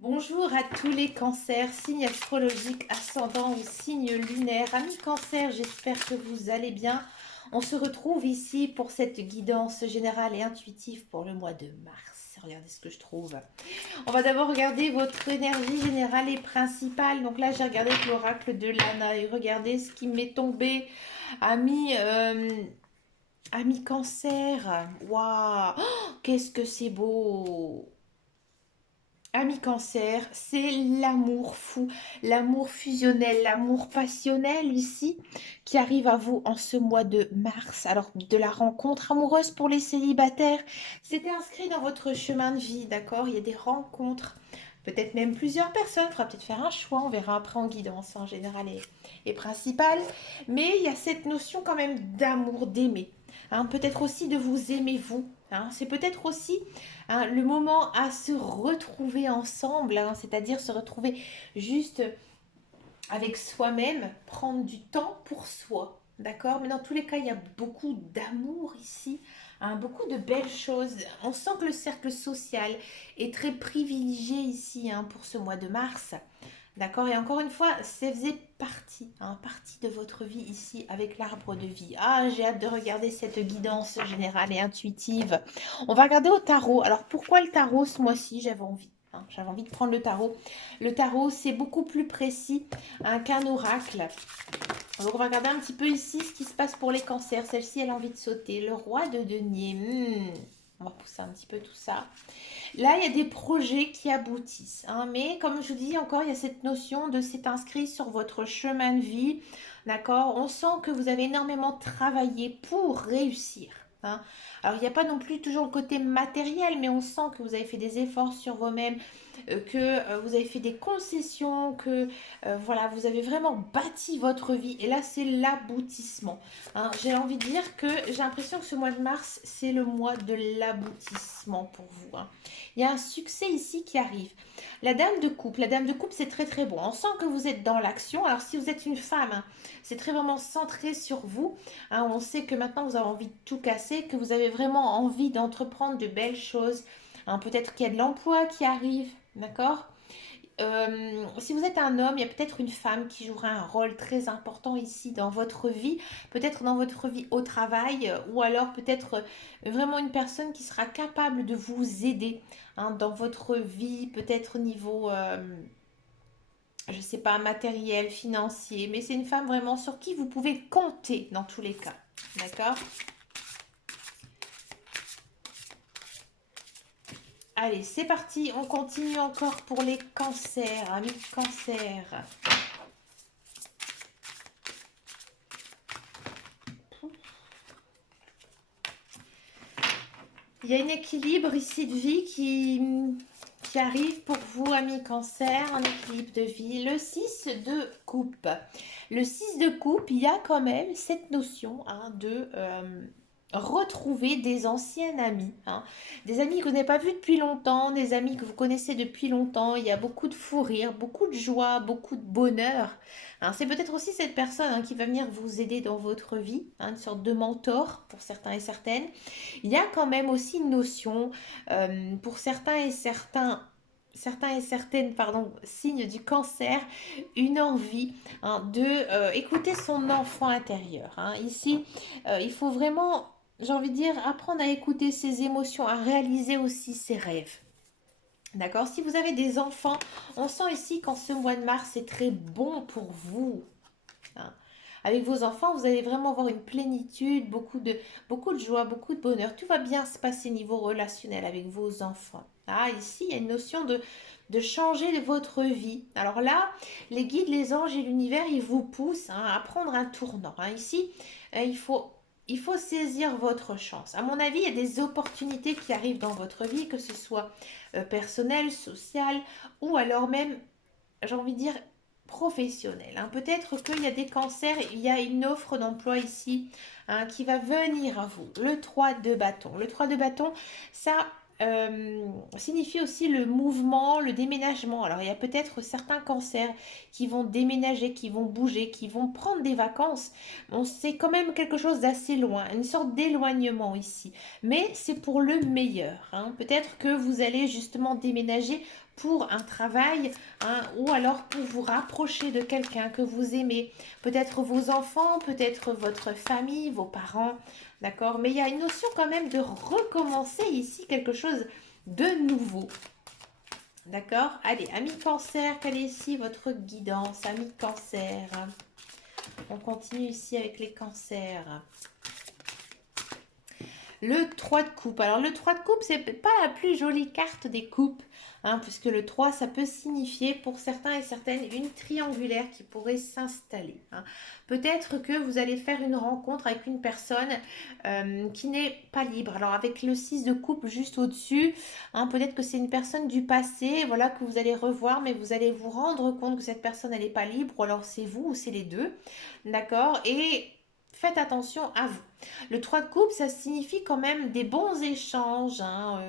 Bonjour à tous les cancers, signes astrologiques, ascendant ou signes lunaires. Amis cancer, j'espère que vous allez bien. On se retrouve ici pour cette guidance générale et intuitive pour le mois de mars. Regardez ce que je trouve. On va d'abord regarder votre énergie générale et principale. Donc là, j'ai regardé avec l'oracle de Lana et regardez ce qui m'est tombé. Amis, amis cancer, waouh, oh, qu'est-ce que c'est beau! Ami cancer, c'est l'amour fou, l'amour fusionnel, l'amour passionnel ici qui arrive à vous en ce mois de mars. Alors, de la rencontre amoureuse pour les célibataires, c'était inscrit dans votre chemin de vie, d'accord? Il y a des rencontres, peut-être même plusieurs personnes, il faudra peut-être faire un choix, on verra après en guidance en général et principale. Mais il y a cette notion quand même d'amour, d'aimer. Hein, peut-être aussi de vous aimer vous. Hein. C'est peut-être aussi le moment à se retrouver ensemble, hein, c'est-à-dire se retrouver juste avec soi-même, prendre du temps pour soi. D'accord? Mais dans tous les cas, il y a beaucoup d'amour ici, hein, beaucoup de belles choses. On sent que le cercle social est très privilégié ici, hein, pour ce mois de mars. D'accord? Et encore une fois, ça faisait partie, hein, partie de votre vie ici avec l'arbre de vie. Ah, j'ai hâte de regarder cette guidance générale et intuitive. On va regarder au tarot. Alors, pourquoi le tarot ce mois-ci? J'avais envie. Hein, j'avais envie de prendre le tarot. Le tarot, c'est beaucoup plus précis, hein, qu'un oracle. Donc, on va regarder un petit peu ici ce qui se passe pour les cancers. Celle-ci, elle a envie de sauter. Le roi de denier. On va pousser un petit peu tout ça. Là, il y a des projets qui aboutissent, hein, mais comme je vous dis encore, il y a cette notion de c'est inscrit sur votre chemin de vie, d'accord? On sent que vous avez énormément travaillé pour réussir. Hein. Alors, il n'y a pas non plus toujours le côté matériel, mais on sent que vous avez fait des efforts sur vous-même, que vous avez fait des concessions, que voilà, vous avez vraiment bâti votre vie. Et là, c'est l'aboutissement. Hein. J'ai envie de dire que j'ai l'impression que ce mois de mars, c'est le mois de l'aboutissement pour vous. Hein. Il y a un succès ici qui arrive. La dame de coupe, c'est très très bon. On sent que vous êtes dans l'action. Alors si vous êtes une femme, hein, c'est très vraiment centré sur vous. Hein, on sait que maintenant vous avez envie de tout casser, que vous avez vraiment envie d'entreprendre de belles choses. Hein, peut-être qu'il y a de l'emploi qui arrive, d'accord? Si vous êtes un homme, il y a peut-être une femme qui jouera un rôle très important ici dans votre vie, peut-être dans votre vie au travail, ou alors peut-être vraiment une personne qui sera capable de vous aider, hein, dans votre vie, peut-être au niveau, je ne sais pas, matériel, financier, mais c'est une femme vraiment sur qui vous pouvez compter dans tous les cas. D'accord? Allez, c'est parti, on continue encore pour les cancers, amis cancers. Il y a un équilibre ici de vie qui arrive pour vous, amis cancer, un équilibre de vie. Le 6 de coupe. Le 6 de coupe, il y a quand même cette notion, hein, de retrouver des anciens amis. Hein. Des amis que vous n'avez pas vus depuis longtemps, des amis que vous connaissez depuis longtemps. Il y a beaucoup de fou rire, beaucoup de joie, beaucoup de bonheur. Hein, c'est peut-être aussi cette personne, hein, qui va venir vous aider dans votre vie, hein, une sorte de mentor pour certains et certaines. Il y a quand même aussi une notion, pour certains et certaines, pardon, signes du cancer, une envie, hein, de écouter son enfant intérieur. Hein. Ici, il faut vraiment, j'ai envie de dire, apprendre à écouter ses émotions, à réaliser aussi ses rêves. D'accord? Si vous avez des enfants, on sent ici qu'en ce mois de mars, c'est très bon pour vous. Hein. Avec vos enfants, vous allez vraiment avoir une plénitude, beaucoup de joie, beaucoup de bonheur. Tout va bien se passer niveau relationnel avec vos enfants. Ah, ici, il y a une notion de changer votre vie. Alors là, les guides, les anges et l'univers, ils vous poussent, hein, à prendre un tournant. Hein. Ici, il faut saisir votre chance. À mon avis, il y a des opportunités qui arrivent dans votre vie, que ce soit personnel, social, ou alors même, j'ai envie de dire, professionnel. Hein. Peut-être qu'il y a des cancers, il y a une offre d'emploi ici, hein, qui va venir à vous. Le 3 de bâton. Le 3 de bâton, ça, signifie aussi le mouvement, le déménagement. Alors, il y a peut-être certains cancers qui vont déménager, qui vont bouger, qui vont prendre des vacances. Bon, c'est quand même quelque chose d'assez loin, une sorte d'éloignement ici. Mais c'est pour le meilleur, hein. Peut-être que vous allez justement déménager pour un travail, hein, ou alors pour vous rapprocher de quelqu'un que vous aimez. Peut-être vos enfants, peut-être votre famille, vos parents. D'accord? Mais il y a une notion quand même de recommencer ici quelque chose de nouveau. D'accord? Allez, ami Cancer, quelle est ici votre guidance, ami Cancer? On continue ici avec les cancers. Le 3 de coupe. Alors le 3 de coupe, c'est pas la plus jolie carte des coupes, hein, puisque le 3, ça peut signifier pour certains et certaines une triangulaire qui pourrait s'installer, hein. Peut-être que vous allez faire une rencontre avec une personne qui n'est pas libre. Alors avec le 6 de coupe juste au-dessus, hein, peut-être que c'est une personne du passé, voilà, que vous allez revoir, mais vous allez vous rendre compte que cette personne, elle n'est pas libre, ou alors c'est vous, ou c'est les deux. D'accord? Et faites attention à vous. Le 3 de coupe, ça signifie quand même des bons échanges, hein,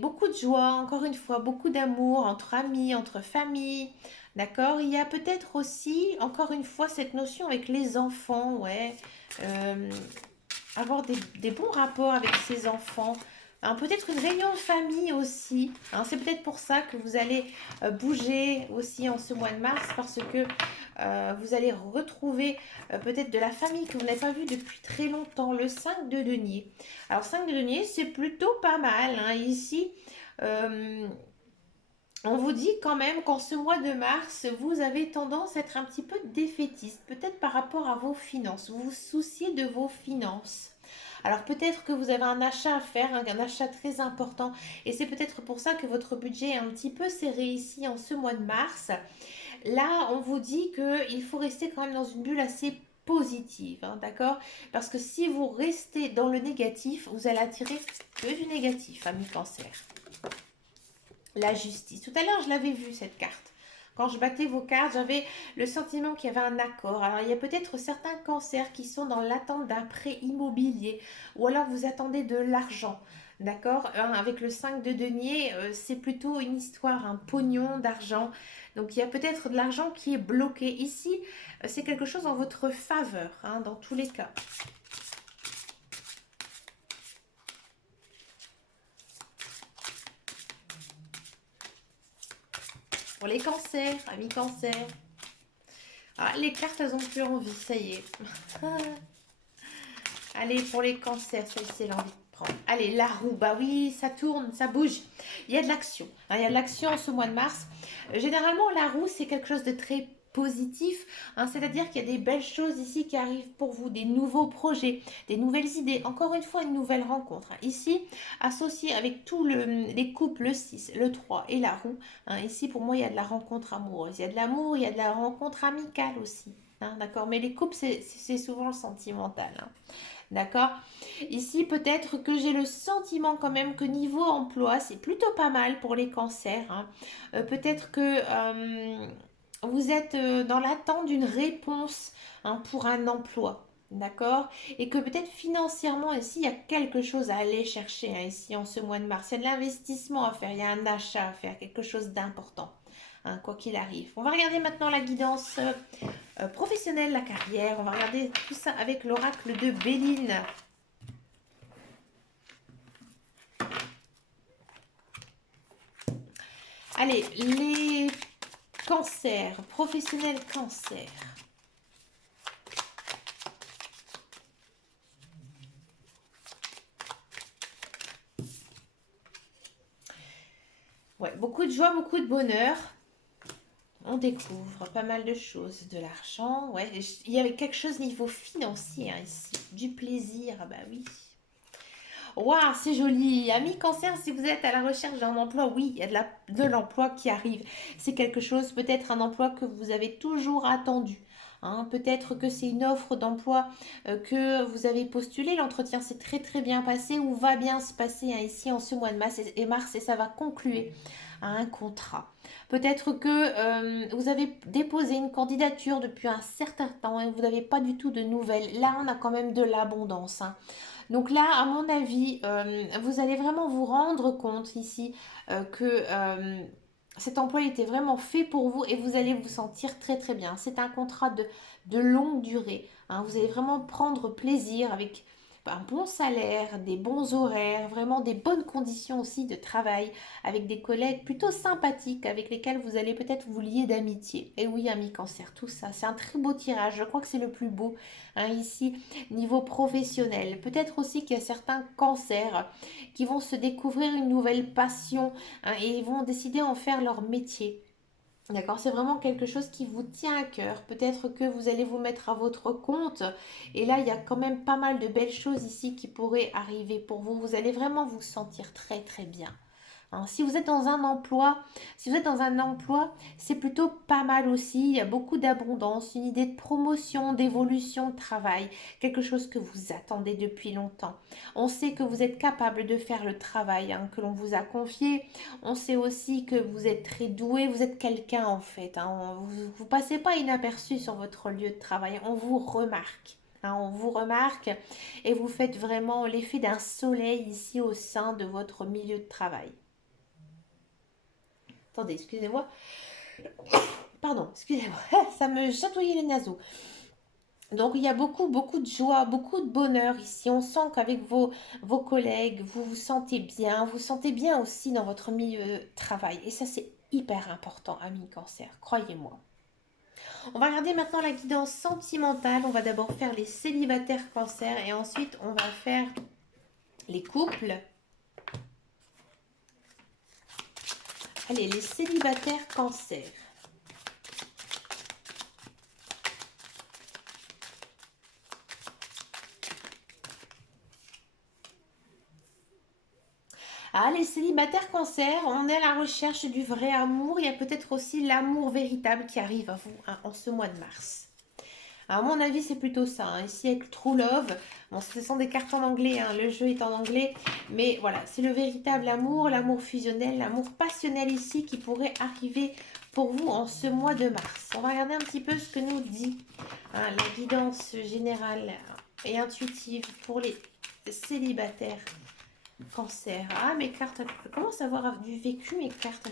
beaucoup de joie, encore une fois, beaucoup d'amour entre amis, entre familles. D'accord? Il y a peut-être aussi, encore une fois, cette notion avec les enfants, ouais. Euh, avoir des bons rapports avec ses enfants. Hein, peut-être une réunion de famille aussi, hein. C'est peut-être pour ça que vous allez bouger aussi en ce mois de mars, parce que vous allez retrouver peut-être de la famille que vous n'avez pas vue depuis très longtemps. Le 5 de denier. Alors 5 de denier, c'est plutôt pas mal, hein. Ici, euh, on vous dit quand même qu'en ce mois de mars, vous avez tendance à être un petit peu défaitiste, peut-être par rapport à vos finances. Vous vous souciez de vos finances. Alors peut-être que vous avez un achat à faire, un achat très important, et c'est peut-être pour ça que votre budget est un petit peu serré ici en ce mois de mars. Là, on vous dit qu'il faut rester quand même dans une bulle assez positive, hein, d'accord? Parce que si vous restez dans le négatif, vous allez attirer que du négatif, ami Cancer. La justice. Tout à l'heure, je l'avais vu cette carte. Quand je battais vos cartes, j'avais le sentiment qu'il y avait un accord. Alors, il y a peut-être certains cancers qui sont dans l'attente d'un prêt immobilier, ou alors vous attendez de l'argent. D'accord? Avec le 5 de denier, c'est plutôt une histoire, un pognon d'argent. Donc, il y a peut-être de l'argent qui est bloqué. Ici, c'est quelque chose en votre faveur, hein, dans tous les cas. Pour les cancers, amis cancers. Ah, les cartes, elles ont plus envie, ça y est. Allez, pour les cancers, celle-ci, elle a envie de prendre. Allez, la roue, bah oui, ça tourne, ça bouge. Il y a de l'action, hein, il y a de l'action en ce mois de mars. Généralement, la roue, c'est quelque chose de très positif, hein, c'est-à-dire qu'il y a des belles choses ici qui arrivent pour vous, des nouveaux projets, des nouvelles idées, encore une fois, une nouvelle rencontre, hein. Ici, associé avec tous les couples, le 6, le 3 et la roue, hein, ici, pour moi, il y a de la rencontre amoureuse, il y a de l'amour, il y a de la rencontre amicale aussi, hein, d'accord, mais les couples, c'est souvent le sentimental, hein. D'accord? Ici, peut-être que j'ai le sentiment quand même que niveau emploi, c'est plutôt pas mal pour les cancers, hein. Peut-être que vous êtes dans l'attente d'une réponse, hein, pour un emploi. D'accord? Et que peut-être financièrement, ici, il y a quelque chose à aller chercher, hein, ici, en ce mois de mars. Il y a de l'investissement à faire, il y a un achat à faire, quelque chose d'important, hein, quoi qu'il arrive. On va regarder maintenant la guidance professionnelle, la carrière. On va regarder tout ça avec l'oracle de Béline. Allez, les cancers, professionnels cancer. Ouais, beaucoup de joie, beaucoup de bonheur. On découvre pas mal de choses, de l'argent. Ouais, il y avait quelque chose niveau financier, hein, ici. Du plaisir, ah bah oui. Waouh, c'est joli. Ami Cancer, si vous êtes à la recherche d'un emploi, oui, il y a de l'emploi qui arrive. C'est quelque chose, peut-être un emploi que vous avez toujours attendu, hein. Peut-être que c'est une offre d'emploi que vous avez postulé. L'entretien s'est très très bien passé ou va bien se passer, hein, ici en ce mois de mars et ça va conclure à un contrat. Peut-être que vous avez déposé une candidature depuis un certain temps et vous n'avez pas du tout de nouvelles. Là, on a quand même de l'abondance, hein. Donc là, à mon avis, vous allez vraiment vous rendre compte ici que cet emploi était vraiment fait pour vous et vous allez vous sentir très très bien. C'est un contrat de longue durée, hein. Vous allez vraiment prendre plaisir avec un bon salaire, des bons horaires, vraiment des bonnes conditions aussi de travail, avec des collègues plutôt sympathiques avec lesquels vous allez peut-être vous lier d'amitié. Et oui, ami cancer, tout ça, c'est un très beau tirage. Je crois que c'est le plus beau, hein, ici, niveau professionnel. Peut-être aussi qu'il y a certains cancers qui vont se découvrir une nouvelle passion, hein, et ils vont décider d'en faire leur métier. D'accord, c'est vraiment quelque chose qui vous tient à cœur. Peut-être que vous allez vous mettre à votre compte. Et là, il y a quand même pas mal de belles choses ici qui pourraient arriver pour vous. Vous allez vraiment vous sentir très très bien. Hein, si vous êtes dans un emploi, si vous êtes dans un emploi, c'est plutôt pas mal aussi. Il y a beaucoup d'abondance, une idée de promotion, d'évolution de travail, quelque chose que vous attendez depuis longtemps. On sait que vous êtes capable de faire le travail, hein, que l'on vous a confié. On sait aussi que vous êtes très doué, vous êtes quelqu'un en fait, hein. Vous passez pas inaperçu sur votre lieu de travail, on vous remarque. Hein, on vous remarque et vous faites vraiment l'effet d'un soleil ici au sein de votre milieu de travail. Attendez, excusez-moi. Pardon, excusez-moi. Ça me chatouillait les naseaux. Donc il y a beaucoup, beaucoup de joie, beaucoup de bonheur ici. On sent qu'avec vos collègues, vous vous sentez bien aussi dans votre milieu de travail. Et ça, c'est hyper important, ami cancer, croyez-moi. On va regarder maintenant la guidance sentimentale. On va d'abord faire les célibataires cancer et ensuite on va faire les couples. Allez, les célibataires cancer. Ah, les célibataires cancer, on est à la recherche du vrai amour. Il y a peut-être aussi l'amour véritable qui arrive à vous, hein, en ce mois de mars. À mon avis, c'est plutôt ça, hein. Ici, avec True Love, bon, ce sont des cartes en anglais, hein, le jeu est en anglais, mais voilà, c'est le véritable amour, l'amour fusionnel, l'amour passionnel ici qui pourrait arriver pour vous en ce mois de mars. On va regarder un petit peu ce que nous dit, hein, la guidance générale et intuitive pour les célibataires cancer. Ah, mes cartes, je commence à avoir du vécu, mes cartes,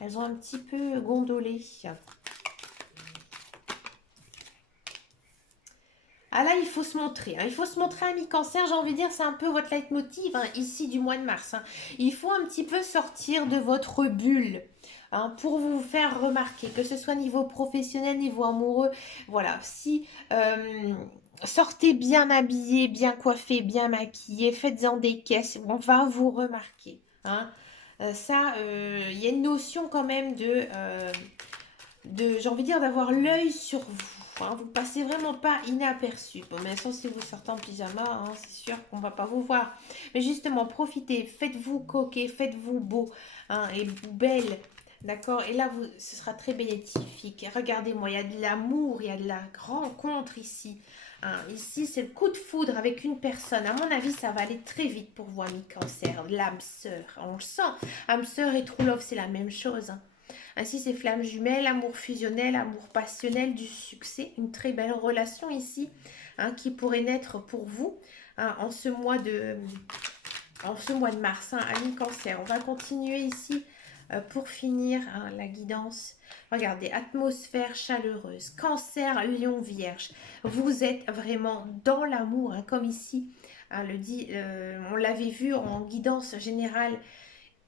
elles ont un petit peu gondolé. Ah là, il faut se montrer, hein. Il faut se montrer à mi-cancer, j'ai envie de dire, c'est un peu votre leitmotiv, hein, ici du mois de mars, hein. Il faut un petit peu sortir de votre bulle, hein, pour vous faire remarquer, que ce soit niveau professionnel, niveau amoureux. Voilà, si sortez bien habillé, bien coiffé, bien maquillé, faites-en des caisses, on va vous remarquer, hein. Ça, il y a une notion quand même j'ai envie de dire, d'avoir l'œil sur vous, hein. Vous passez vraiment pas inaperçu. Bon, mais sauf si vous sortez en pyjama, hein, c'est sûr qu'on va pas vous voir. Mais justement, profitez, faites-vous coquet, faites-vous beau, hein, et belle. D'accord. Et là, ce sera très bénéfique. Regardez-moi, il y a de l'amour, il y a de la rencontre ici, hein. Ici, c'est le coup de foudre avec une personne. À mon avis, ça va aller très vite pour vous, ami cancer. L'âme sœur, on le sent. Âme sœur et true love, c'est la même chose, hein. Ainsi, ces flammes jumelles, amour fusionnel, amour passionnel, du succès, une très belle relation ici, hein, qui pourrait naître pour vous, hein, en ce mois de mars, hein, ami cancer. On va continuer ici pour finir, hein, la guidance. Regardez, atmosphère chaleureuse, cancer, lion, vierge. Vous êtes vraiment dans l'amour, hein, comme ici, hein, on l'avait vu en guidance générale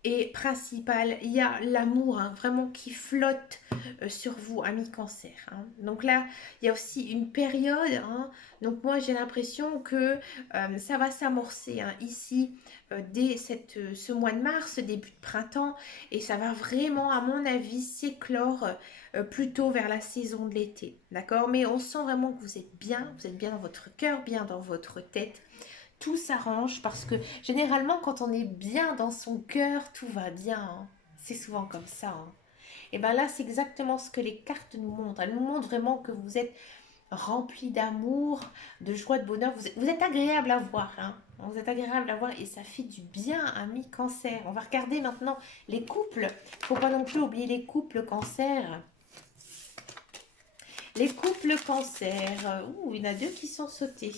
et principal, il y a l'amour, hein, vraiment qui flotte sur vous, ami cancer, hein. Donc là, il y a aussi une période, hein, donc moi j'ai l'impression que ça va s'amorcer, hein, ici, dès ce mois de mars, début de printemps, et ça va vraiment, à mon avis, s'éclore plutôt vers la saison de l'été, d'accord. Mais on sent vraiment que vous êtes bien dans votre cœur, bien dans votre tête. Tout s'arrange parce que généralement quand on est bien dans son cœur, tout va bien, hein. C'est souvent comme ça, hein. Et bien là, c'est exactement ce que les cartes nous montrent. Elles nous montrent vraiment que vous êtes rempli d'amour, de joie, de bonheur. Vous êtes agréable à voir, hein. Vous êtes agréable à voir et ça fait du bien, ami cancer. On va regarder maintenant les couples. Il ne faut pas non plus oublier les couples cancer. Les couples cancer. Ouh, il y en a deux qui sont sautés.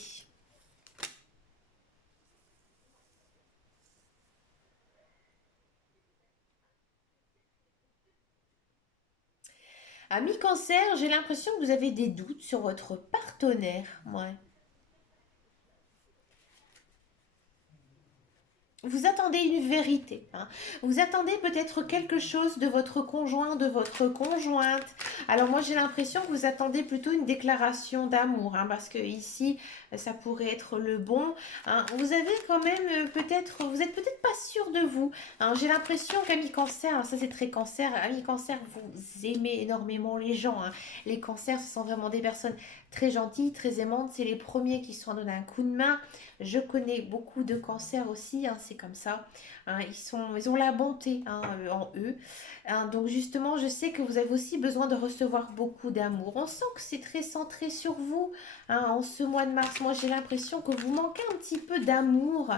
Ami cancer, j'ai l'impression que vous avez des doutes sur votre partenaire. Ouais. Vous attendez une vérité, hein. Vous attendez peut-être quelque chose de votre conjoint, de votre conjointe. Alors moi j'ai l'impression que vous attendez plutôt une déclaration d'amour, hein, parce que ici ça pourrait être le bon, hein. Vous avez quand même peut-être, vous êtes peut-être pas sûr de vous, hein. J'ai l'impression qu'ami cancer, hein, ça c'est très cancer, ami cancer, vous aimez énormément les gens, hein. Les cancers, ce sont vraiment des personnes très gentilles, très aimantes. C'est les premiers qui sont donné un coup de main. Je connais beaucoup de cancers aussi, hein, c'est comme ça, hein. Ils ont la bonté, hein, en eux, hein. Donc justement, je sais que vous avez aussi besoin de recevoir beaucoup d'amour. On sent que c'est très centré sur vous, hein, en ce mois de mars. Moi, j'ai l'impression que vous manquez un petit peu d'amour,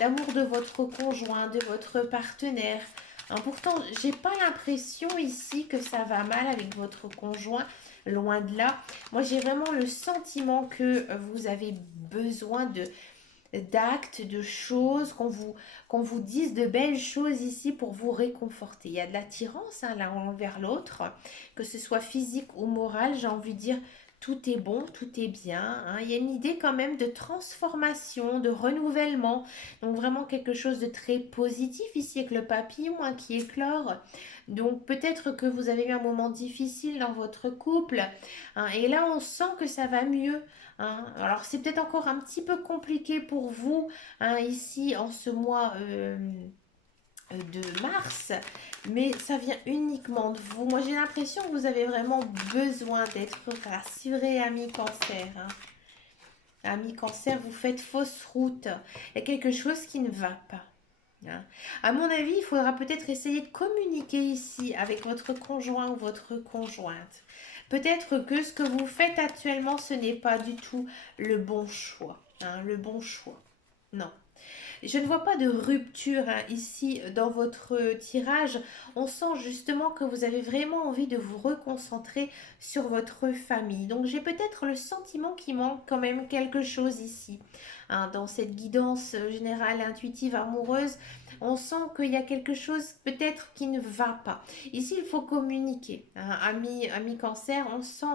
d'amour de votre conjoint, de votre partenaire, hein. Pourtant, j'ai pas l'impression ici que ça va mal avec votre conjoint, loin de là. Moi, j'ai vraiment le sentiment que vous avez besoin d'actes, de choses, qu'on vous dise de belles choses ici pour vous réconforter. Il y a de l'attirance, hein, l'un envers l'autre, que ce soit physique ou moral, j'ai envie de dire, tout est bon, tout est bien, hein. Il y a une idée quand même de transformation, de renouvellement, donc vraiment quelque chose de très positif ici avec le papillon, hein, qui éclore. Donc peut-être que vous avez eu un moment difficile dans votre couple, hein, et là on sent que ça va mieux, hein. Alors c'est peut-être encore un petit peu compliqué pour vous, hein, ici en ce mois de mars, mais ça vient uniquement de vous. Moi j'ai l'impression que vous avez vraiment besoin d'être rassuré, ami cancer, hein. Ami cancer, vous faites fausse route. Il y a quelque chose qui ne va pas, hein. À mon avis, il faudra peut-être essayer de communiquer ici avec votre conjoint ou votre conjointe. Peut-être que ce que vous faites actuellement, ce n'est pas du tout le bon choix, hein, le bon choix. Non. Je ne vois pas de rupture, hein, ici dans votre tirage. On sent justement que vous avez vraiment envie de vous reconcentrer sur votre famille. Donc j'ai peut-être le sentiment qu'il manque quand même quelque chose ici, hein, dans cette guidance générale, intuitive, amoureuse. On sent qu'il y a quelque chose peut-être qui ne va pas. Ici, il faut communiquer, hein, ami cancer. On sent,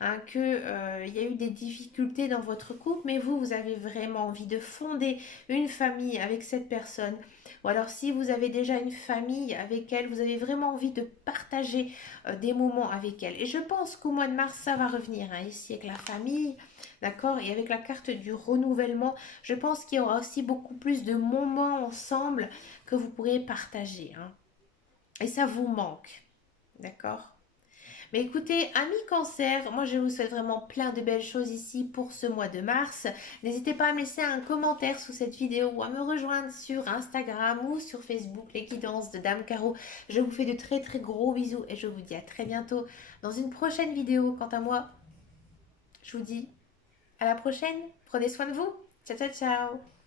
hein, que, il y a eu des difficultés dans votre couple, mais vous avez vraiment envie de fonder une famille avec cette personne, ou alors si vous avez déjà une famille avec elle, vous avez vraiment envie de partager des moments avec elle. Et je pense qu'au mois de mars, ça va revenir, hein, ici avec la famille, d'accord. Et avec la carte du renouvellement, je pense qu'il y aura aussi beaucoup plus de moments ensemble que vous pourrez partager, hein. Et ça vous manque, d'accord. Mais écoutez, amis cancer, moi je vous souhaite vraiment plein de belles choses ici pour ce mois de mars. N'hésitez pas à me laisser un commentaire sous cette vidéo ou à me rejoindre sur Instagram ou sur Facebook, les guidances de Dame Caro. Je vous fais de très très gros bisous et je vous dis à très bientôt dans une prochaine vidéo. Quant à moi, je vous dis à la prochaine. Prenez soin de vous. Ciao ciao ciao.